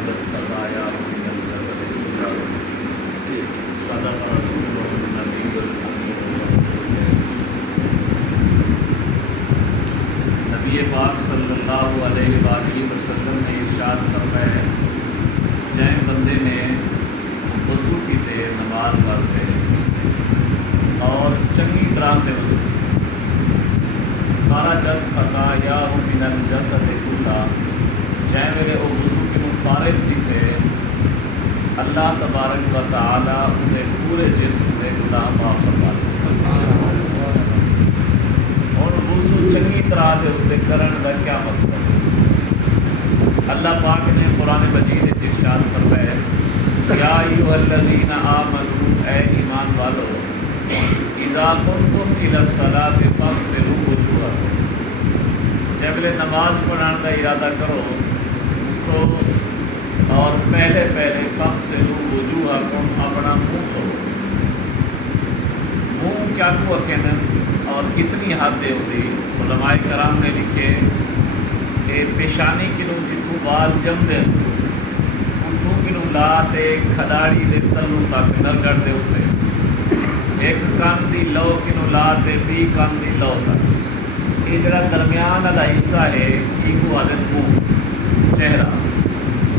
زادت خطاياهم من الجسد كله صدق رسوله النبي الأمين نبی پاک صلی اللہ علیہ وآلہ وسلم نے ارشاد فرمایا جائیں بندے نے وضو کیتے نماز واسطے اور چنگی طرح سے وضو خرجت خطاياه من الجسد كله جائیں میرے وہ وضو کی فارغ تھی سے اللہ تبارک و تعالی انہیں پورے جسم میں گناہ معاف فرما دے اور وضو چنگی طرح دے اتنے کرن دا کیا مقصد ہے؟ اللہ پاک نے قرآن مجید میں ارشاد فرمایا یا ایھا الذین آمنوا اے ایمان والو اذا قمتم الى الصلاۃ فاغسلوا وجوہکم جب نماز پڑھنے کا ارادہ کرو تو اور پہلے فاغسلوا وجوہکم اپنا منہ دھو منہ کیا کو کہنا اور کتنی حد دے ہوتی علماء کرام نے لکھے کہ پیشانی کنوں جتوں بال جم دے اتوں کنوں لا تے کھداڑی دے تلوں تک نرگڑ دے ہوتے ایک کان دی لو کنوں لا تے 20 کان دی لو تک یہ جڑا درمیان والا حصہ ہے یہ کو آدھے منہ چہرہ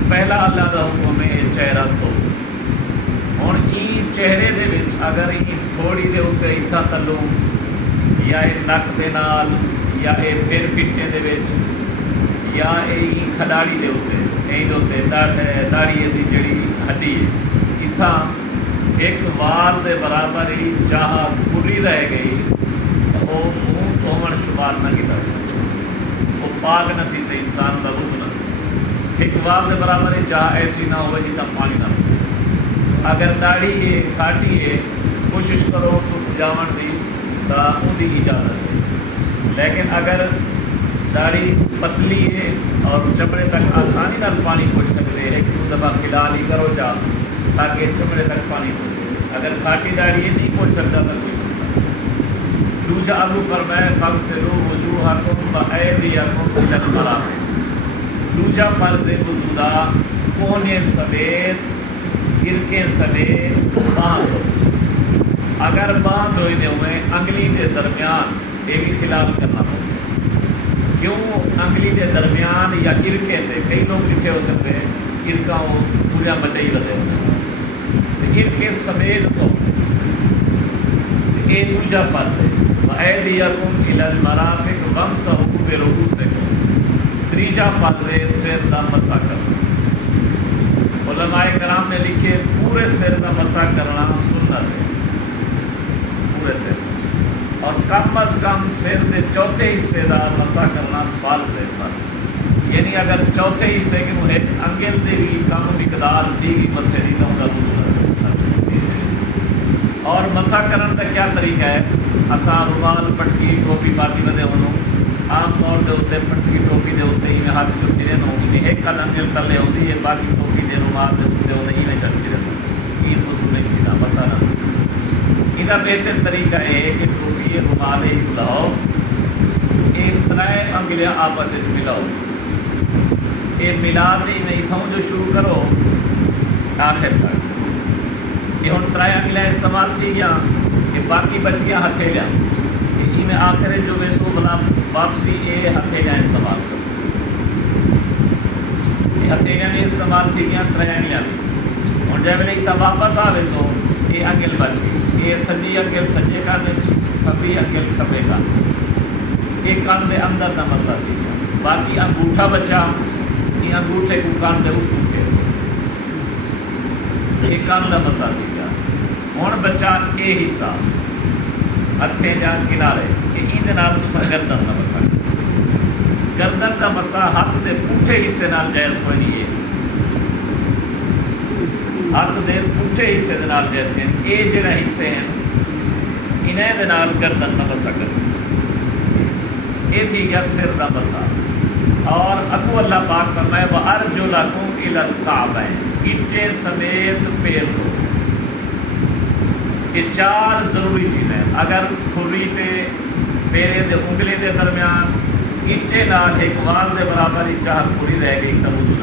پہلا اللہ کا حکم ہے چہرہ دھو ہوں یہ چہرے دے وچ اگر یہ تھوڑی دے اتنے اتھا تلوں یا یہ نک دے نال یا یہ پھر پٹھے دے وچ یا یہ کھلاڑی دے اتنے داڑھی دی جڑی ہڈی ہے اتھا ایک وال دے برابر ہی جہاں پوری رہ گئی وہ منہ دھومن شمار نہ کیتا وہ پاک نہ تھی سے انسان کا وضو نہ ایک وال دے برابر ہی جہاں ایسی نہ ہو جتنا پانی نہ ہو اگر داڑھی ہے کھاٹی ہے کوشش کرو تو جاون دی تو ان کی اجازت ہے لیکن اگر داڑھی پتلی ہے اور چمڑے تک آسانی نال پانی پہنچ سکتے ایک دو دفعہ کھلا لی کرو جا تاکہ چمڑے تک پانی پہنچے اگر کھاٹی داڑھی نہیں پہنچ سکتا تو کوئی مسئلہ دوسرا ابو فرمائے فاغسلوا وجوہکم وایدیکم الی المرافق دوجا فرض وضو دا کونے سمیت گرکے سمیت باندھ اگر باندھ ہوئے ہوئے انگلی کے درمیان یہ بھی خلال کرنا پڑتا کیوں انگلی کے درمیان یا گرکے تے کئی لوگ لکھے ہو سکتے ہیں گرکا وہ پورا بچائی رہتے ہوتے گرکے سمیت کو یہ دوجا فرض ہے وایدیکم الی المرافق وامسحوا برؤوسکم تیجا فرض ہے سر کا مسح کرنا علماء کرام نے لکھے پورے سر کا مسح کرنا سنت ہے پورے سر اور کم از کم سر کے چوتھے حصے کا مسح کرنا فرض ہے فرض یعنی اگر چوتھے حصے کی ایک انگل دے بھی کم مقدار تھی مسے نہیں تو اور مسح کرنے کا کیا طریقہ ہے اساں رومال پٹکی ٹوپی پاتی ودے ہونوں عام طور دے اتنے پٹکی ٹوپی دے اتنے ہی میں ہاتھ جو چلے نہ ہوگی ایک کل انگل تلے ہوتی ہے باقی ٹوپی دے رومال دے اتنے ہوتے ہی میں چلتی رہتا یہ وضو نہیں کیتا مسا نہ یہ بہتر طریقہ ہے کہ ٹوپی رومال ہی لاؤ ایک ترائے انگلیاں آپس میں ملاؤ یہ ملا دے نہیں تھا جو شروع کرو آخر تک یہ ہوں ترائے انگلیاں استعمال کی گیا کہ باقی بچ گیا ہتھیلیاں یہ میں آخر جو ویسو بلا واپسی یہ ہتھیلیاں استعمال کرو یہ ہتھیلیاں بھی استعمال کی گیا ترائے انگلیاں بھی اور جب نہیں تھا واپس آ ویسو یہ انگل بچ گئی یہ سجی انگل سجے کان کبھی انگل کبے کان یہ کان دے اندر نہ مسا دی باقی انگوٹھا بچا یہ انگوٹھے کو کان دے اوپر کے یہ کان دا مسا دی ہوں بچا یہ حصہ ہتھے جا کنارے کہ یہ گردن کا مسا گردن کا مسا ہاتھ کے پوٹھے حصے نال جائز کوئی نہیں ہے ہاتھ کے پوٹھے حصے نال جائز کوئی نہیں یہ جڑے حصے ہیں انہیں دے نال گردن کا مسا کر یہ تھی گیا سر کا مسا اور اگو اللہ پاک فرمائے وَأَرْجُلَكُمْ إِلَى الْكَعْبَيْنِ گٹے سمیت پیر دو یہ چار ضروری چیزیں اگر کھری تے پیرے دے انگلی دے درمیان گٹے نال ایک وال دے برابر ہی چاہ کھری رہ گئی تو وضو